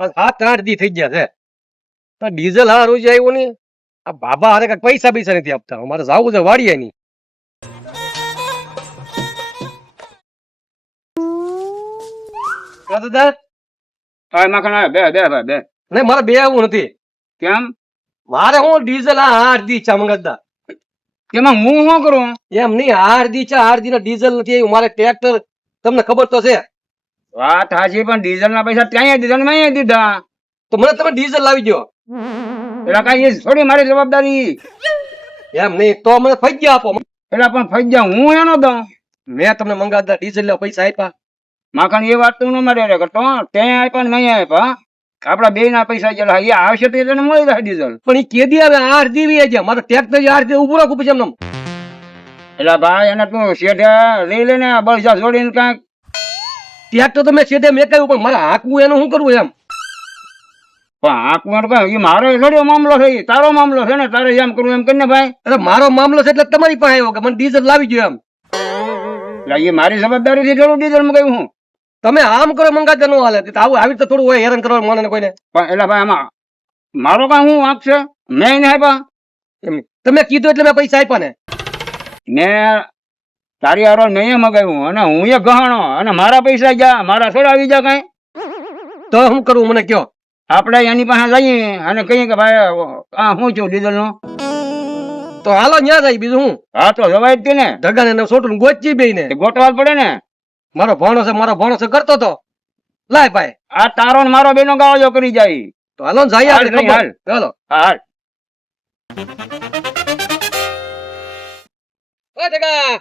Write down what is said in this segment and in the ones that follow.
7-8 દી થઈ ગયા છે. આ ડીઝલ હા રોજ આવ્યું ને. આ બાબા હારે કઈ પૈસા પૈસા નથી આપતા. મારે જાવું છે વાડીએ ની. દાદા હા માખણ બે બે ભાઈ બે. નહીં મારે બે આવું નથી. કેમ મારે હું ડીઝલ આ 8 દી ચા મંગાતા. કેમાં હું શું કરું? એમ નહીં 8 દી ચા 8 દી ના ડીઝલ નથી આવ્યું. મારે ટ્રેક્ટર તમને ખબર તો છે. વાત હાચી પણ ડીઝલ ના પૈસા ત્યાં દીધા ને મેં દીધા. તો મને તમે ડીઝલ લાવી દો. એટલે કઈ એ થોડી મારી જવાબદારી. એમ નહીં તો મને ફજ્જા આપો. એટલે પણ ફજ્જા હું એનો દઉં. મેં તમને મંગાતા ડીઝલ ના પૈસા આપ્યા. માખણ એ વાત તું ન મારે રે કરતો ત્યાં આપ્યા ને મેં આપ્યા. આપડા બે ના પૈસા જેલા એ આવશે તો એને મળી જાય ડીઝલ. પણ એ કેદી આવે 8 દી વી છે. મારે ટ્રેક્ટર 8 દી ઉભું રાખું પછી એમને. એટલે ભાઈ એને તું શેઠે લઈ લઈને બળજા જોડીને કાંઈક. ટ્રેક્ટર તો મેં સીધે મેકાયું પણ મારે હાંકવું એનું શું કરવું એમ. પણ આંખમાં કઈ એ મારો થોડો મામલો છે તારો મામલો છે ને તારે એમ કરવું એમ કરીને ભાઈ. અરે મારો મામલો છે એટલે તમારી પાસે આવ્યો કે મને ડીઝલ લાવી દો એમ. એટલે એ મારી જવાબદારી થી થોડું ડીઝલ મગાવ્યું હું. તમે આમ કરો મંગાતા ન હાલે. તો આવું આવી તો થોડું હોય હેરાન કરવાનું મને કોઈને. પણ એટલે ભાઈ આમાં મારો કાંઈ હું વાંક છે? મેં એને આપ્યા. એમ તમે કીધું એટલે મેં પૈસા આપ્યા ને. મેં તારી હારો મેં મગાવ્યું અને હું એ ગહાણો અને મારા પૈસા ગયા મારા થોડા આવી ગયા કઈ. તો શું કરવું મને કયો. આપણે એની પાસે જઈએ અને કહીએ કે ભાઈ આ શું છું ડીઝલ નું. તો હાલો ન્યા જાય બીજું હું. હા તો જવાય જ કે ને. ઢગાને સોટું ગોચી બે ને. ગોટવા જ પડે ને. મારો ભણો છે કરતો તો લાય ભાઈ. આ તારો ને મારો બેનો ગાળો કરી જાય. તો હાલો ને જઈએ આપણે. હાલ, હાલ. હાલો. હાલ ઓય ઢગા.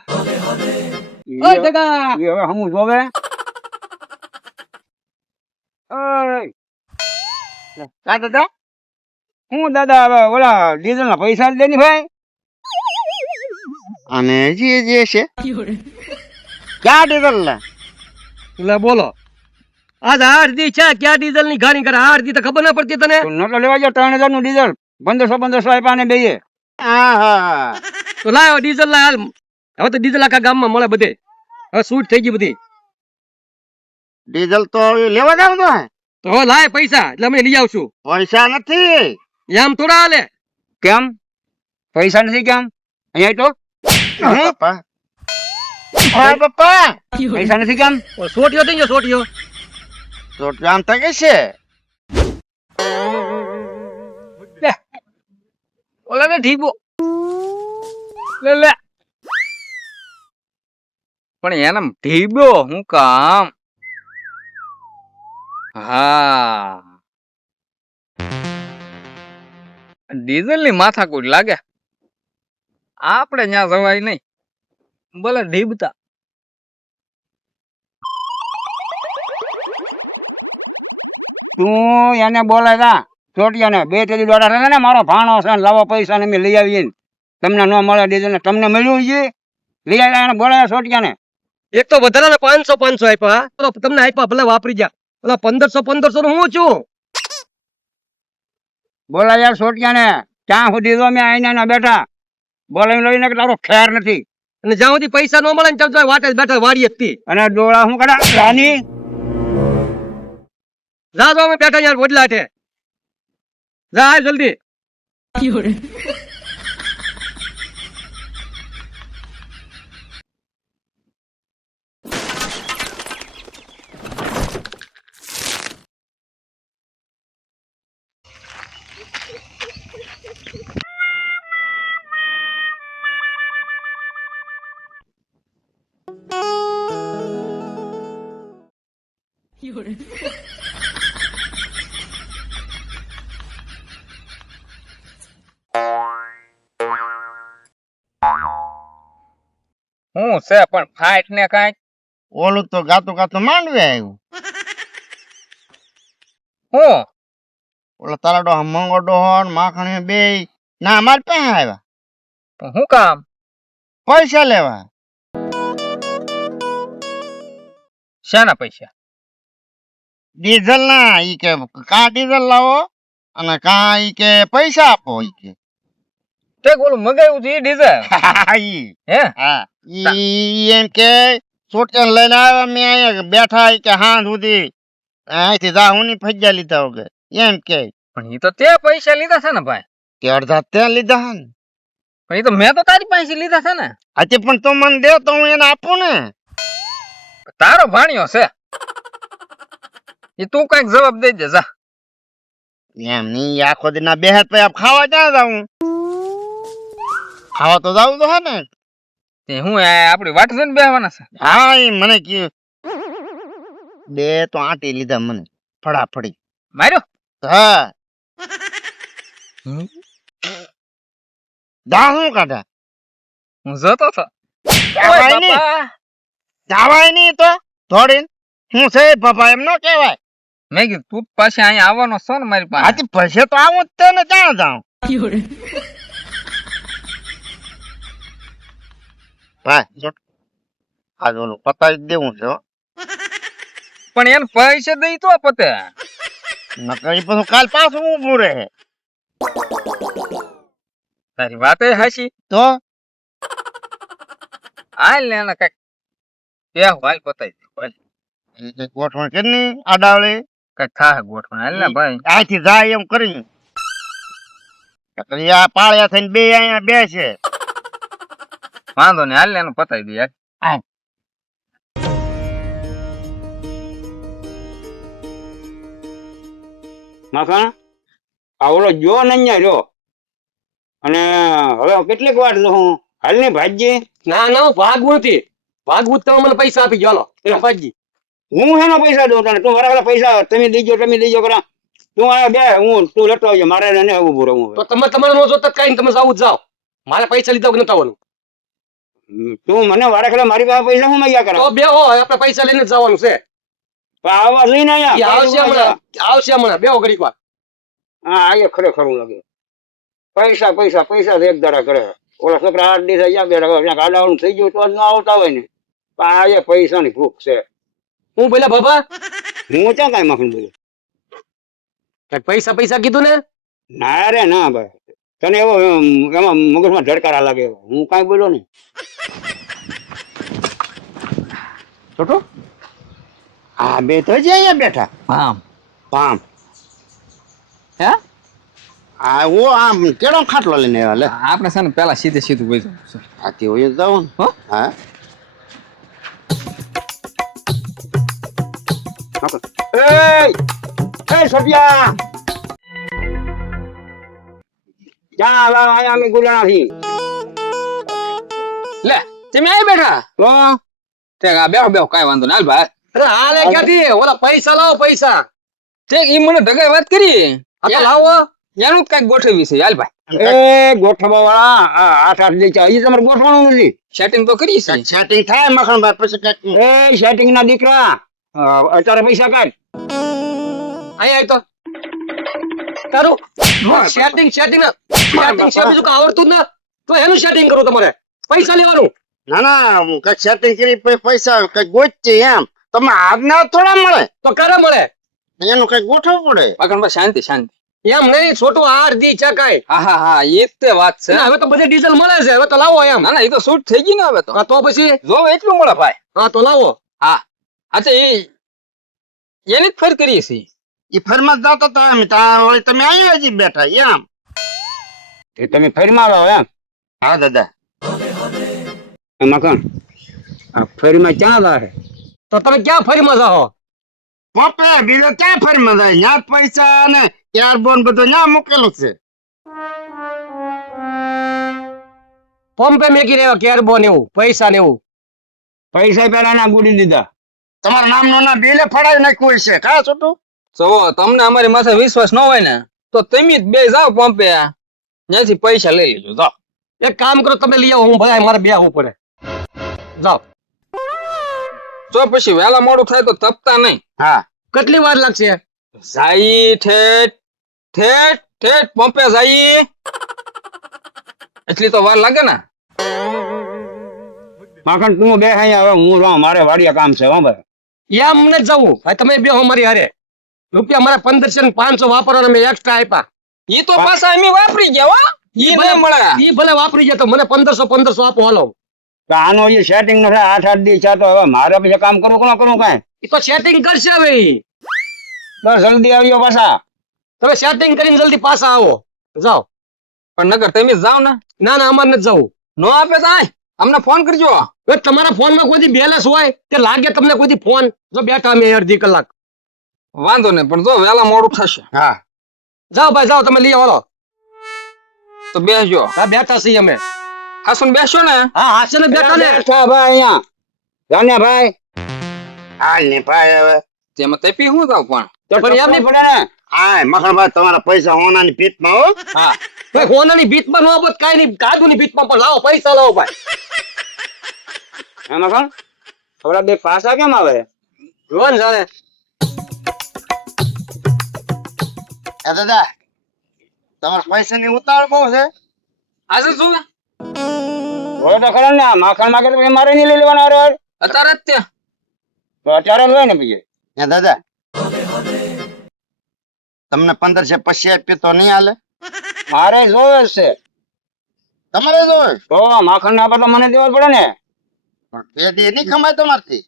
ઓય ઢગા. એ હવે હમું જોવે. ઓય દાદા હું દાદા હવે ઓલા ડીઝલ ના પૈસા જ દે ભાઈ. અને જે છે ક્યાં ડીઝલ લે? એટલે બોલો આજ 8 દી છે ક્યાં ડીઝલ ની ઘાણી કરે. 8 દી તો ખબર ના પડતી તને. નોટો લેવા જો 3000 નું ડીઝલ 1500 આપ્યા ને બે. હા તો લાયો ડીઝલ લાય હાલ. હવે તો ડીઝલ આખા ગામમાં મળે બધે. હવે શૂટ થઈ ગઈ બધી. ડીઝલ તો લેવા જાવ તો તો હવે લાય પૈસા એટલે અમે લઈ આવશું. પૈસા નથી. એમ થોડા હાલે. કેમ પૈસા નથી? કેમ અહીંયા તો પપ્પા હા પપ્પા પૈસા નથી? કેમ સોટીઓ થઈ ગયો સોટીઓ. તો આમ તો કે છે ઓલા ને ઠીક લે લે. પણ એને ઢીબો હું કામ? હા ડીઝલ ની માથાકૂટ લાગે. આપણે ત્યાં જવાય નહીં. ભલે ઢીબતા. તું એને બોલાય તા ચોટિયાને 2 તેજી દોડા રહે ને મારો ભાણો છે લાવો પૈસા ને મેં લઈ આવીએ. તમને ન મળે ડીઝલ ને તમને મળ્યું છે લઈ આવ્યા એને બોલાયા ચોટિયાને. એક તો વધારાના 500 આપ્યા. તો તમને આપ્યા ભલે વાપરી જા. ઓલા 1500 નું હું છું. બોલાયા ચોટિયાને. ત્યાં સુધી જો મેં આઈને બેઠા બોલાવી લઈને કે તારો ખેર નથી. અને જ્યાં સુધી પૈસા ન મળે ને ત્યાં સુધી વાટે જ બેઠા વાડીએ જ તી. અને ડોળા શું કરે રાની જા જો અમે બેઠા યાર વડલા છે. જા આવ જલ્દી. હું છે પણ ફાઈટ ને કાંઈક ઓલું તો ગાતું માંડવે આવ્યું. હું ઓલો તારા ડો મંગો ડોહો ને માખણ બે ના અમારે પાસે આવ્યા શું કામ? પૈસા લેવા. શાના પૈસા? ડીઝલ ના ઈ કે કા ડીઝલ લાવો અને કા ઈ કે પૈસા આપો ઈ કે. તે ઓલું મગાવ્યું છે ડીઝલ ઈ હે? હા ઈ એમ કે સોટિયા લઈને આવ્યા મેં અહીંયા બેઠા ઈ કે હા સુધી અહીંથી જા હું ની ફજ્જા લીધા વગર એમ કે પણ એ તો તે પૈસા લીધા છે ને ભાઈ. તે અડધા ત્યાં લીધા હે ને પણ એ તો મેં તો તારી પાસે લીધા છે ને. આજે પણ તું મને દે તો હું એને આપું ને. તારો ભાણિયો છે એ તું કઈક જવાબ દઈ દે જા. એમ નહીં આખો દી ના બે હાથ પે ખાવા ક્યાં જાઉં ખાવા તો જાવું તો હે ને. તે હું આપડી વાટ જોઈને બેહવાના છે. હા એ મને કયું બે તો આંટી લીધા મને ફડાફડી માર્યો હા દા શું કાઢા હું જતો હતો. જવાય ઓય નહીં બાપા. જવાય નહીં તો થોડી હું છે બાપા એમ ન કહેવાય. મેં કીધું તું પાછી અહીંયા આવવાનો છો ને મારી પાસે. આથી પછી તો આવું જ તે ને ક્યાં જાઉં ભાઈ જો આ ઓલું પતાવી દેવું છે હો. પણ એને પૈસા દઈ તો પતે. નકર ઈ પછી કાલ પાછું ઊભું રહે તારી વાત એ હાચી. તો હાલ ને એને કઈક બે હાલ પતાવી દે. હાલ. ઈ કઈક ગોઠવણ કરી આડાવળી કઈક થાય ગોઠવણ. હાલ ને ભાઈ. અહીંથી જાય એમ કરી નકર આ પાળ્યા થઈને બે અહીંયા બે છે. વાંધો નહીં હાલ ને એનું પતાવી દે યાર. માખણ આ ઓલો જો ને અહીંયા રહ્યો અને હવે કેટલીક વાર હું હાલ ને ભાજી ના ના હું ભાગવું નથી. ભાગવું જ તમે મને પૈસા આપી ગયો હાલો એ ભાગજી. હું એનો પૈસા દઉં તને તું મારા પૈસા તમે દેજો કરા તું આ બે હું તું લેતો આવજે મારે એને આવું પૂરો હું તો તમે તમારે નો જોતા કઈ તમે જાવું જ જાઓ. મારે પૈસા લીધા વગર નથી આવવાનું. તું મને વારે ખરે મારી પાસે પૈસા હું મૈયા કરા તો બે હો આપણે પૈસા લઈને જ જવાનું છે. આવા જોઈને એ આવશે અહીંયા હમણાં આવશે હમણાં બે ઘડીક વાર. હા આયે ખરેખર લાગે પૈસા પૈસા પૈસા એક દાડા કરે ઓલા છોકરા 8 દિવસ અહીંયા બેઠા ગાડાવાનું થઈ ગયું તો ન આવતા હોય ને પણ આ પૈસાની ભૂખ છે. હું બોલ્યા બાબા હું ક્યાં કઈ માખણ બોલ્યો કઈક પૈસા પૈસા કીધું ને. ના રે ના ભાઈ તને એવો એમાં મગજમાં ધડકારા લાગે એવો હું કાંઈ બોલ્યો નહીં. છોટો આ બે તો જ અહીંયા બેઠા આમ પામ હે આ ઓ આમ કેળો ખાટલો લઈને આવ્યા લે આપણે છે ને પેલા સીધે સીધું બોલ. આથી હોય જ જાવ ને હો? હા એ સોફિયા જા લા આયા અમે ગુલાણા થી લે તમે અહીં બેઠા તો તે બેહો બેહો કાંઈ વાંધો નહીં. હાલ ભાઈ. અરે હાલે ક્યાંથી ઓલા પૈસા લાવો પૈસા. તે ઈ મને ઢગાઈ વાત કરી. આ તો લાવો. એનું જ કઈક ગોઠવી છે. હાલ ભાઈ. એ ગોઠવા વાળા 8 દી હજી તમારે ગોઠવાનું નથી સેટિંગ તો કરી છે. સેટિંગ થાય મખણભાઈ પછી કઈક એ સેટિંગ ના દીકરા અત્યારે પૈસા કાઢ અહીંયા આય તો તારું સેટિંગ સેટિંગ સેટિંગ છે બીજું કઈ આવડતું જ ના તો એનું સેટિંગ કરો તમારે પૈસા લેવાનું. ના ના કઈક સેટિંગ કરી પૈસા કઈક ગોચી એમ તમે આજના થોડા મળે તો કરે મળે એનું કઈક ગોઠવવું પડે. પાકણભાઈ શાંતિ શાંતિ. એમ નહીં છોટું હાર દી ચકાય. હા હા હા એ જ તે વાત છે. હવે તો બધે ડીઝલ મળે છે હવે તો લાવો એમ. ના ના એ તો શૂટ થઈ ગઈ ને હવે તો. હા તો પછી જો એટલું મળે ભાઈ. હા તો લાવો. હા અચ્છા એની જ ફેર કરીએ છીએ. ઈ ફરમાં જ જતા હતા અમે તાર વળી તમે અહીંયા હજી બેઠા એમ. એ તમે ફેરમાં આવો એમ હા દાદા એમાં કોણ આ ફેરીમાં ક્યાં જાય તો તમે ક્યાં ફરીમાં જાઓ. પપ્પે બીજો ક્યાં ફરમાં જાય ન્યા પૈસા ને એરબોન બધું ન્યા મૂકેલું છે. પંપે મેકી રહ્યો કેરબો ને એવું પૈસા ને એવું. પૈસા પેલા ના ગુડી દીધા તમારા નામનો ના બિલે ફડાવી નાખ્યું છે કા છોટું. જો તમને અમારી માથે વિશ્વાસ ન હોય ને તો તમે જ બે જાઓ પંપે ત્યાંથી પૈસા લઈ લેજો. જાઓ એક કામ કરો તમે લઈ આવો હું ભાઈ મારે બે આવવું પડે. જાઓ. તો પછી વહેલા મોડું થાય તો તપતા નહીં. હા કેટલી વાર લાગશે. જાય ઠેઠ ઠેઠ ઠેઠ પંપે જાય એટલી તો વાર લાગે ને. માખણ તું બે અહીંયા હવે હું રહું મારે વાડિયા કામ છે હો ભાઈ એમ મને જવું ભાઈ તમે બે મારી હારે રૂપિયા મારા 1500 ને 500 વાપરવાના મેં એક્સ્ટ્રા આપ્યા. ઈ તો પાછા અમે વાપરી ગયા હો. ઈ ભલે ન મળે. ઈ ભલે વાપરી જાય તો મને 1500 આપો હાલો. તો આનો જે સેટિંગ ન થાય 8 દી છે તો હવે મારે પછી કામ કરવું કોણ કરું કાંઈ એ તો સેટિંગ કરશે હવે. બસ જલ્દી આવજો પાછા. તમે સેટિંગ કરીને જલ્દી પાછા આવો. જાઓ. પણ નગર તમે જ જાઓ ને. ના ના અમારે નથી જવું. નો આપે તો આય અમને ફોન કરજો. હવે તમારા ફોનમાં કોઈ બેલેન્સ હોય તે લાગે તમને કોઈ ફોન જો બેઠા અમે અડધી કલાક. વાંધો નહીં પણ જો વહેલા મોડું થશે. હા જાઓ ભાઈ જાઓ તમે લઈ આવો. તો બેસજો. હા બેઠા છીએ અમે. હાસુન બેસજો ને. હા હાશે ને બેઠા ને. બેઠા ભાઈ અહીંયા. જાને ભાઈ. હાલ ને ભાઈ હવે તેમાં તપી હું જાવ પણ. તો પણ એમ નહીં પડે ને. હા મખણભાઈ તમારા પૈસા હોનાની પીઠમાં હો. હા ભાઈ હોનાની ભીતમાં ન આપત કાઈ નહીં કાદુની ભીતમાં પણ લાવો પૈસા લાવો ભાઈ. એમાં કોણ આપડા બે પાછા કેમ આવે? જોન જાણે. એ દાદા તમારા પૈસાની ઉતાવળ બહુ છે. આજે શું બોલો તો ખરા ને આ માખણ માંગે તો મારે નહીં લઈ લેવાના હારે હારે. અત્યારે જ ત્યાં તો અત્યારે જ હોય ને પછી. એ દાદા તમને 1500 પછી આપ્યું તો નહીં હાલે? મારે જોવે જ છે. તમારે જોવે તો માખણ ના આપે તો મને દેવા જ પડે ને. પણ પેઢી નહીં ખમાય તમારથી.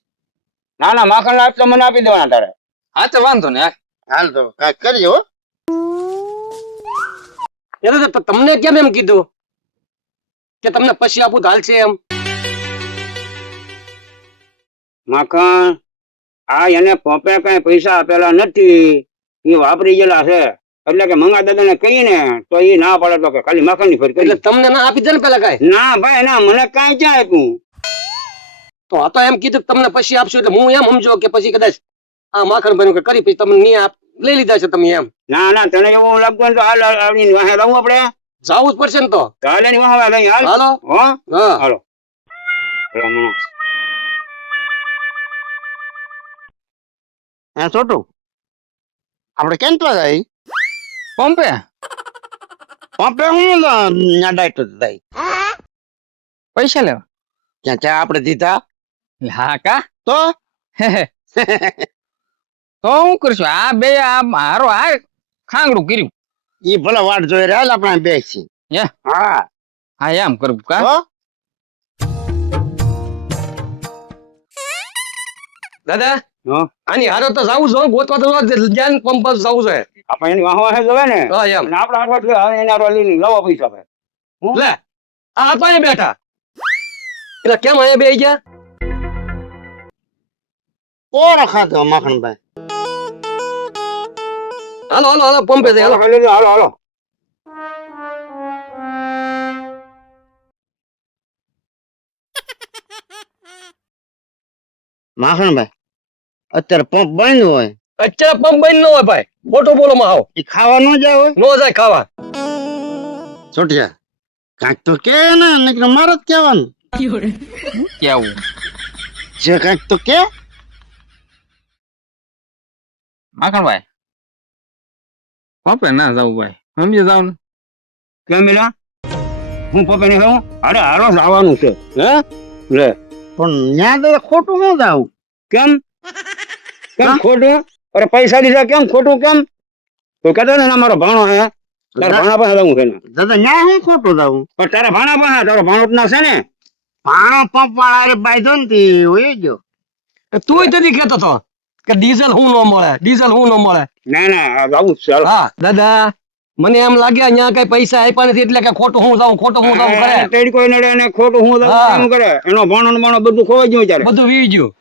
ના ના માખણ ના આપે તો મને આપી દેવાના તારે. હા તો વાંધો ને. હાલ તો કાંઈક કરજો હો. એટલે તો તમને કેમ એમ કીધું કે તમને પછી આપું તો હાલશે એમ? માખણ આ એને પંપે કઈ પૈસા આપેલા નથી, એ વાપરી ગયેલા છે. એટલે કે મંગા દાદા ને કહીને તો એ ના પડે તો કે ખાલી માખણ ની ફરી એટલે કરી. તમને ના આપી દે ને પેલા કઈ. ના ભાઈ ના મને કઈ ક્યાં આપ્યું. તો આ તો એમ કીધું કે તમને પછી આપશો એટલે હું એમ સમજો કે પછી કદાચ આ માખણ બન્યું કે કરી પછી તમે નહીં લઈ લીધા છે તમે એમ. ના ના તને એવું લાગતું હોય તો હાલ આવીને વાહે રહું આપડે. જાવું જ પડશે ને તો. હાલે ની વાહે લઈ હાલ. હાલો. હો હા હાલો. હા છોટું આપણે કેટલા જાય પંપે પંપે હું ડાયટ થાય પૈસા લેવા. ત્યાં ચા આપણે દીધા હા કા તો તો હું કરશું આ બે આ મારો આ ખાંગડું કર્યું. ઈ ભલે વાટ જોઈ રહ્યા આપણે બેસી. હે હા હા એમ કરું કા. તો દાદા હો આની હારો તો જાવું જોઈએ ગોતવા તો જ્ઞાન પંપ પર જવું જોઈએ. આપણે એની વાહે જોવે ને. હા એમ. અને આપડા હાથમાં એના રોલી લાવો પૈસા ભાઈ. લે આ તો અહીંયા બેઠા એટલે કેમ અહીંયા બેસી ગયા? કોણ ખાધો મખણભાઈ? હાલો હાલો હાલો પંપે જઈએ, હાલો. હાલો હાલો. મખણભાઈ અત્યારે પંપ બંધ હોય અત્યારે પંપ બંધ ન હોય ભાઈ, ખોટું બોલો માં આવો એ ખાવા ન જાય હોય. ન જાય ખાવા. છોટિયા કાંઈક તો કે ને નકર મારે જ કહેવાનું. કેવું જે કાંઈક તો કે. માખણભાઈ પંપે ના જાવ ભાઈ, સમજી જાવ ને. કેમ મિલા હું પપ્પા ને કહું અરે હાલો જવાનું છે. હે લે પણ ન્યા તો ખોટું ન જાવ. કેમ કેમ હા? ખોટું? અરે પૈસા દીધા કેમ ખોટું કેમ? તો કહેતો ને મારો ભાણો હે તારા ભાણા પાસે જવું છે ને. દાદા ન્યા હું ખોટું જાવું? પણ તારા ભાણા પાસે તારો ભાણો જ ના છે ને. પાણો પંપ વાળા બાંધો ને તે હોય ગયો. તું તેથી કહેતો હતો કે ડીઝલ હું ન મળે, ડીઝલ હું ન મળે. ના ના જવું જ છે હાલો. હા દાદા મને એમ લાગે અહીંયા કઈ પૈસા આપ્યા નથી એટલે કે ખોટું હું જાઉં, ખોટું હું જાઉં કરે. તેડી કોઈ નડે ને ખોટું હું જાઉં હા. એમ કરે. એનો ભાણો ને બાણો બધું ખોવાઈ ગયું ત્યારે. બધું વી ગયું.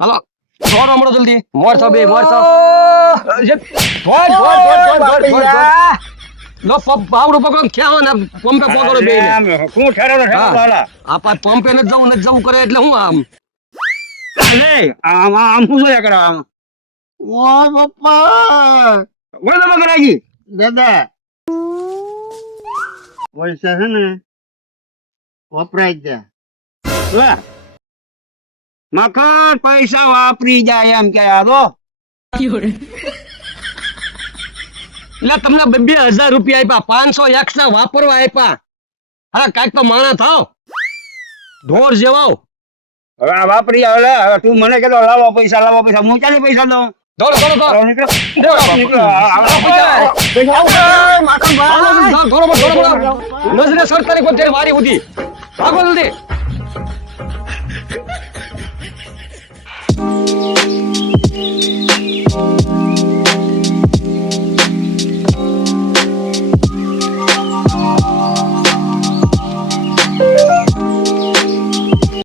હાલો દોડો હમણાં જલ્દી, મોર થાવ બે મોર થાવ. લો પાવડું પકડો ખ્યાવો ને પંપે પકડો બે ને. આમ શું ઠેરો તો ઠેરો હા. હાલા. આ પાછ પંપે નથી જવું કરે એટલે હું આમ અરે આમ આમ શું જોયા કરે આમ ઓ પપ્પા બોલ તમે કરાગી. દાદા પૈસા છે ને વપરાય ગયા. લે મકર પૈસા વાપરી જાય એમ કે આ દો. એટલે તમને 2000 રૂપિયા આપ્યા, 500 એક્સ્ટ્રા વાપરવા આપ્યા. હા કાંઈક તો માણા થાવ, ઢોર જેવાઓ. હવે આ વાપરી જાય. લે હવે તું મને કહેતો લાવો પૈસા હું ક્યાંથી પૈસા દઉં? દોડો દોડો દોડો. હવે નીકળો. નીકળો. નજરે સરકારી કોઈ વારી ઉધી ભાગો જલ્દી.